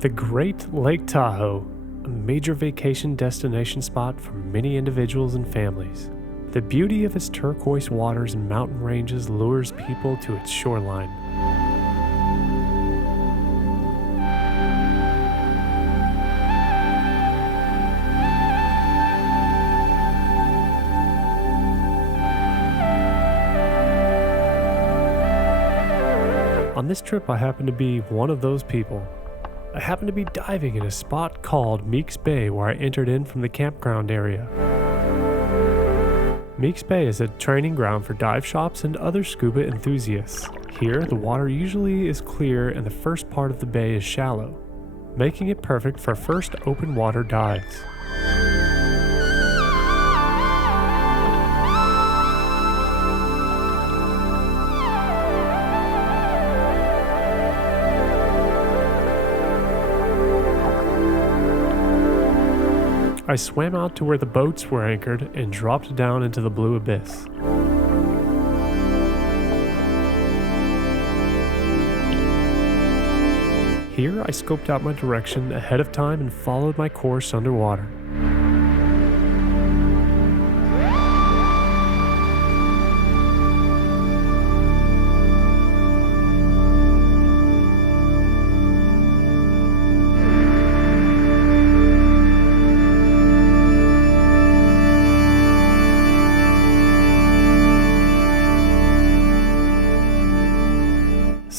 The Great Lake Tahoe, a major vacation destination spot for many individuals and families. The beauty of its turquoise waters and mountain ranges lures people to its shoreline. On this trip, I happened to be one of those people. I happened to be diving in a spot called Meeks Bay where I entered in from the campground area. Meeks Bay is a training ground for dive shops and other scuba enthusiasts. Here, the water usually is clear and the first part of the bay is shallow, making it perfect for first open water dives. I swam out to where the boats were anchored and dropped down into the blue abyss. Here, I scoped out my direction ahead of time and followed my course underwater.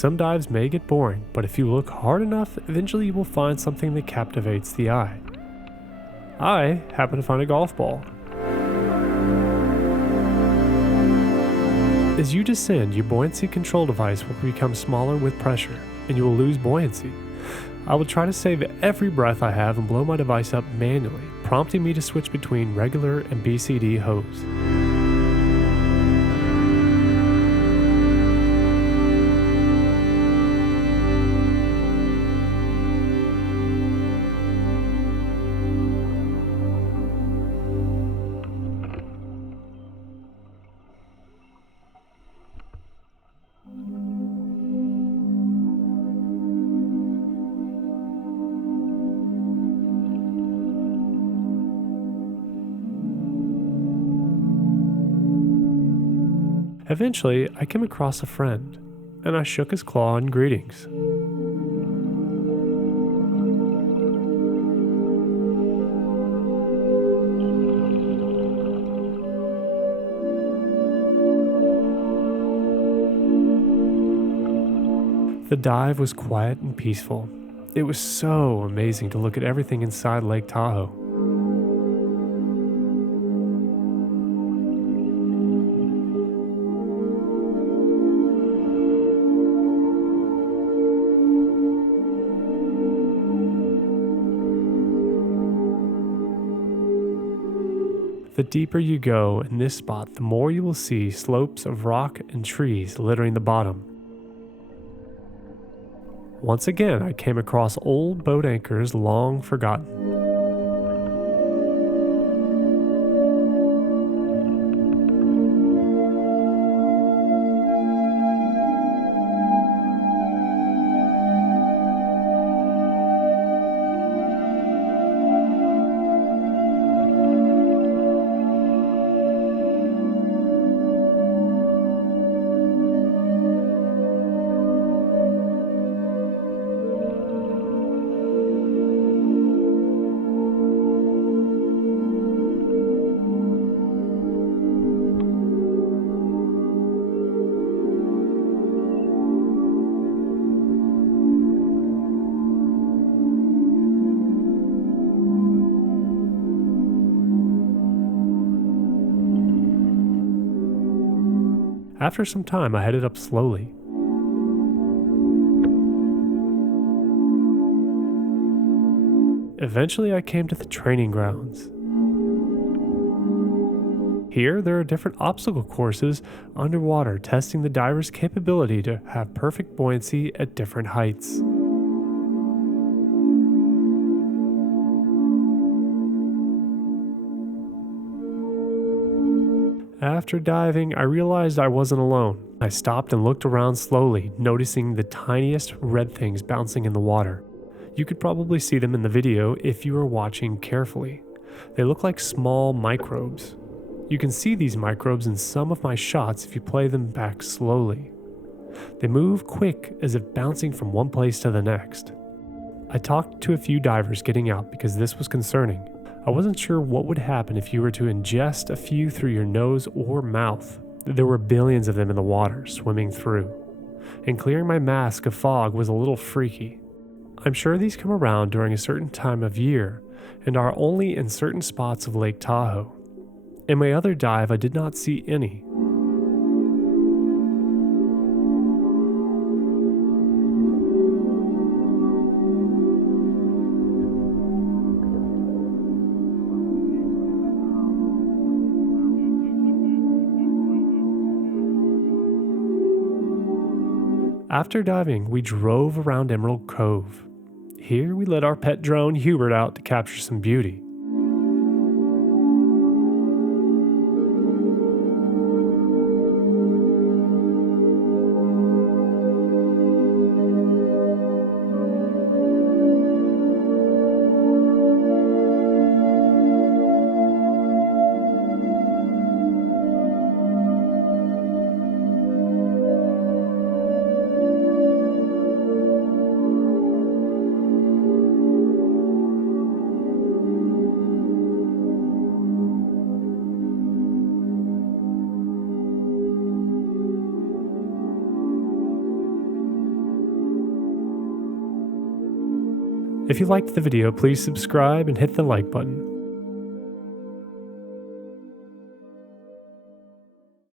Some dives may get boring, but if you look hard enough, eventually you will find something that captivates the eye. I happen to find a golf ball. As you descend, your buoyancy control device will become smaller with pressure, and you will lose buoyancy. I will try to save every breath I have and blow my device up manually, prompting me to switch between regular and BCD hose. Eventually, I came across a friend, and I shook his claw in greetings. The dive was quiet and peaceful. It was so amazing to look at everything inside Lake Tahoe. The deeper you go in this spot, the more you will see slopes of rock and trees littering the bottom. Once again, I came across old boat anchors long forgotten. After some time, I headed up slowly. Eventually, I came to the training grounds. Here, there are different obstacle courses underwater, testing the diver's capability to have perfect buoyancy at different heights. After diving, I realized I wasn't alone. I stopped and looked around slowly, noticing the tiniest red things bouncing in the water. You could probably see them in the video if you are watching carefully. They look like small microbes. You can see these microbes in some of my shots if you play them back slowly. They move quick, as if bouncing from one place to the next. I talked to a few divers getting out because this was concerning. I wasn't sure what would happen if you were to ingest a few through your nose or mouth. There were billions of them in the water, swimming through. And clearing my mask of fog was a little freaky. I'm sure these come around during a certain time of year and are only in certain spots of Lake Tahoe. In my other dive, I did not see any. After diving, we drove around Emerald Cove. Here we let our pet drone Hubert out to capture some beauty. If you liked the video, please subscribe and hit the like button.